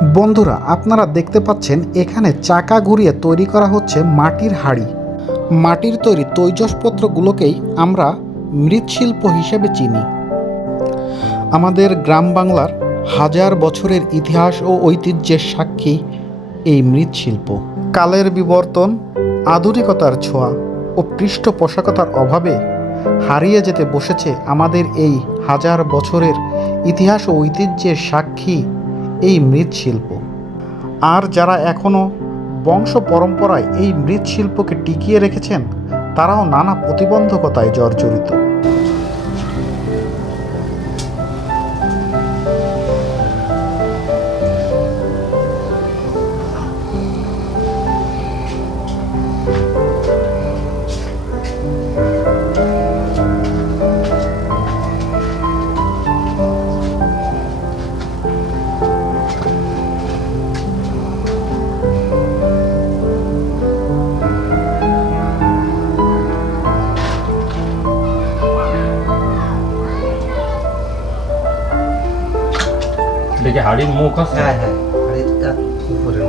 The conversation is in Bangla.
বন্ধুরা, আপনারা দেখতে পাচ্ছেন এখানে চাকা ঘুরিয়ে তৈরি করা হচ্ছে মাটির হাড়ি। মাটির তৈরি তৈজসপত্রগুলোকেই আমরা মৃৎশিল্প হিসেবে চিনি। আমাদের গ্রাম বাংলার হাজার বছরের ইতিহাস ও ঐতিহ্যের সাক্ষী এই মৃৎশিল্প। কালের বিবর্তন, আধুনিকতার ছোঁয়া ও পৃষ্ঠপোষকতার অভাবে হারিয়ে যেতে বসেছে আমাদের এই হাজার বছরের ইতিহাস ও ঐতিহ্যের সাক্ষী এই মৃৎশিল্প। আর যারা এখনও বংশ পরম্পরায় এই মৃৎশিল্পকে টিকিয়ে রেখেছেন, তারাও নানা প্রতিবন্ধকতায় জর্জরিত। দেখি হাড়ির মুখ আছে? হ্যাঁ হ্যাঁ হাড়িটা উপরের